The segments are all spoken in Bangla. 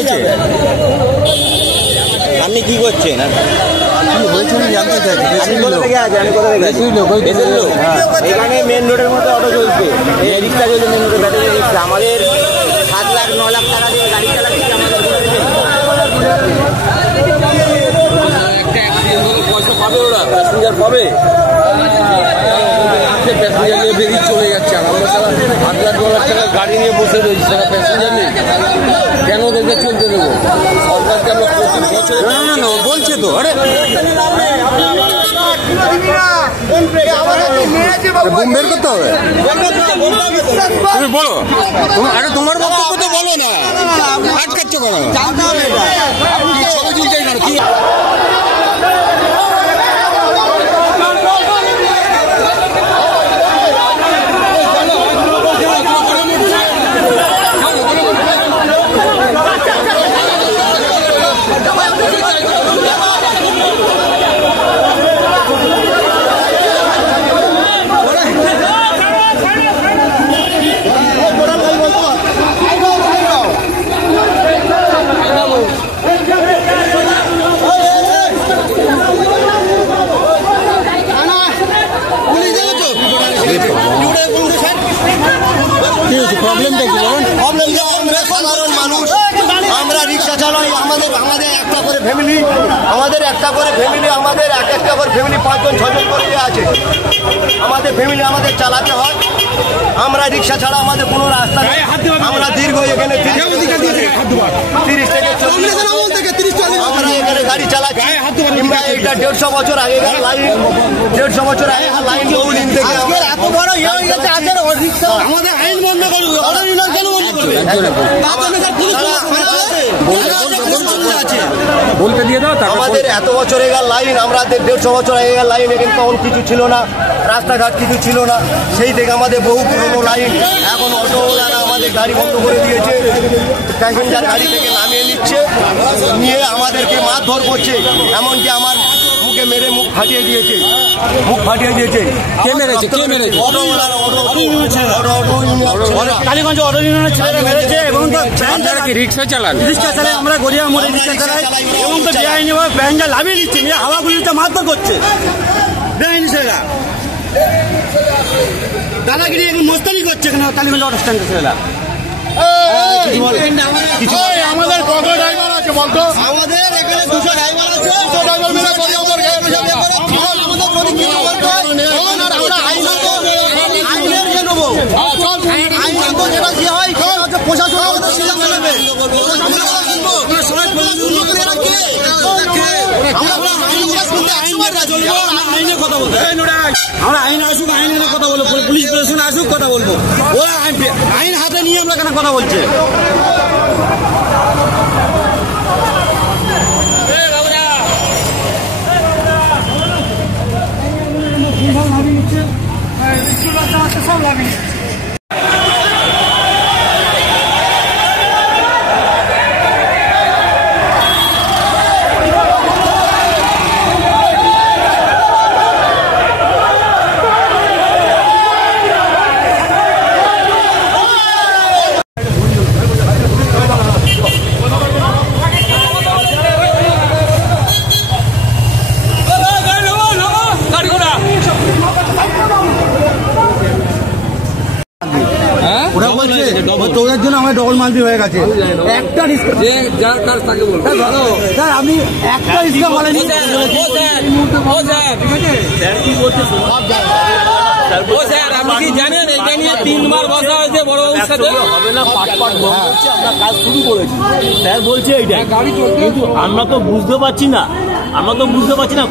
হয়েছে? আপনি কি করছেন? এখানে মেন রোডের মধ্যে অটো চলছে, রিক্সা চলছে, মেন রোডে ব্যাটারি রিক্সা। আমাদের 7 লাখ 9 লাখ টাকা দিয়ে গাড়ি চালাচ্ছি, একটা অ্যাক্সিডেন্ট হলে পয়সা পাবে, ওরা প্যাসেঞ্জার পাবে, প্যাসেঞ্জার নিয়ে বেরিয়ে চলে যাচ্ছে। আর আমরা সারা 8 লাখ 9 লাখ টাকা গাড়ি নিয়ে বসে রয়েছি, সারা প্যাসেঞ্জার নেই। কেন ওদেরকে চলতে দেবো? সরকারকে আমরা প্রতি বছর বলছে তো, আরে বুম বের করতে হবে। তুমি বলো, আরে তোমার বক্তব্য তো বলো না, আটকাচ্ছ কেন? ছবি তুলতে কেন? কি প্রবলেমটা কি বলুন? প্রবলেমটা আমরা সাধারণ মানুষ, আমরা রিক্সা চালাই, আমাদের একটা করে ফ্যামিলি, আমাদের একটা করে ফ্যামিলি, আমাদের একটা করে ফ্যামিলি 5 জন 6 জন করে আছে। আমাদের ফ্যামিলি আমাদের চালাতে হয়। আমরা রিক্সা ছাড়া আমাদের কোনো রাস্তা নেই। আমরা দীর্ঘ এখানে 30 থেকে 40 আমরা এখানে গাড়ি চালাচ্ছি। কিংবা এটা 150 বছর আগেকার লাইন, 150 বছর আগেকার লাইন, বহুদিন থেকে এত বড় ইয়ে হয়ে গেছে। আমাদের আইন বন্ধ করবে, কেন বন্ধ করবে? বলতে দিয়ে দাও। আমাদের এত বছর আগেকার লাইন, আমাদের 150 বছর আগেকার লাইন, এখানে তখন কিছু ছিল না, রাস্তাঘাট কিছু ছিল না। সেই থেকে আমাদের বহু পুরনো লাইন। এখন অটোওয়ালারা আমাদের গাড়ি বন্ধ করে দিয়েছে, প্যাসেঞ্জার গাড়ি থেকে নামিয়ে নিচ্ছে, নিয়ে আমাদেরকে মারধর করছে। এমনকি আমার মুখে মেরে মুখ ফাটিয়ে দিয়েছে। কে মেরেছে? অটোওয়ালারা, কালীগঞ্জ অটো ইউনিয়নের ছেলেরা মেরেছে। এবং রিক্সা চালান, আমরা গড়িয়া মোড়ে রিক্সা চালাই, এবং তো বেআইনিভাবে প্যাসেঞ্জার লাভিয়ে দিচ্ছে, নিয়ে হাওয়াগুলিতে মারধর করছে বেআইনি ছেলেরা। দাদাগিরি এখন মস্তানি করছে এখানে কালীগঞ্জ অটো স্ট্যান্ডের ছেলেরা। আমাদের কত ড্রাইভার আছে বলতো? আমাদের এখানে 200 ড্রাইভার আছে। আমরা আইন আসুক, আইনের কথা বলবো, পুলিশ প্রশাসন আসুক, কথা বলবো। ওরা আইন হাতে নিয়ে আমরা কেন কথা বলছে? সব লাগিয়ে তোদের জন্য আমার ডবল মালবি হয়ে গেছে। একটা আপনি একটা রিক্সা বলেনি, আপনি কি জানেন এটা নিয়ে 3 বার বসা হয়েছে বড়বাবুর সাথে? হবে না, পাট বলছে আমরা কাজ শুরু করেছি, স্যার বলছে এইটা, কিন্তু আমরা তো বুঝতে পারছি না,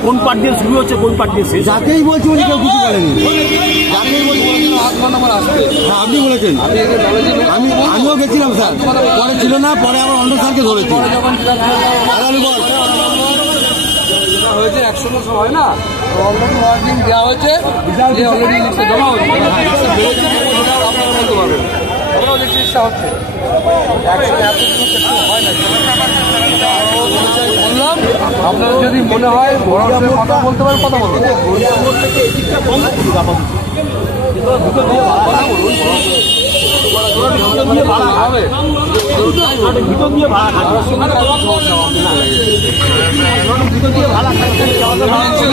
কোন পার্ট দিয়ে শুরু হচ্ছে, কোন পার্ট দিয়ে শেষ। যাকেই বলছি উনি কেউ কিছু বলেনি। আপনি বলেছেন, আমিও গেছিলাম স্যার, পরে ছিল না, পরে আমার অন্য স্যারকে ধরেছি। হয়েছে 100 হয় না, অলরেডি ওয়ার্নিং দেওয়া হয়েছে, অলরেডি লিস্টে জমা হচ্ছে, আপনারা বলতে পারবেন, আমরাও দেখছি চেষ্টা হচ্ছে। বললাম আপনার যদি মনে হয় কথা বলতে পারেন, কথা বলবেন। দুটো দিয়ে কথা বলুন, হবে ভিতর দিয়ে ভাড়া খাচ্ছে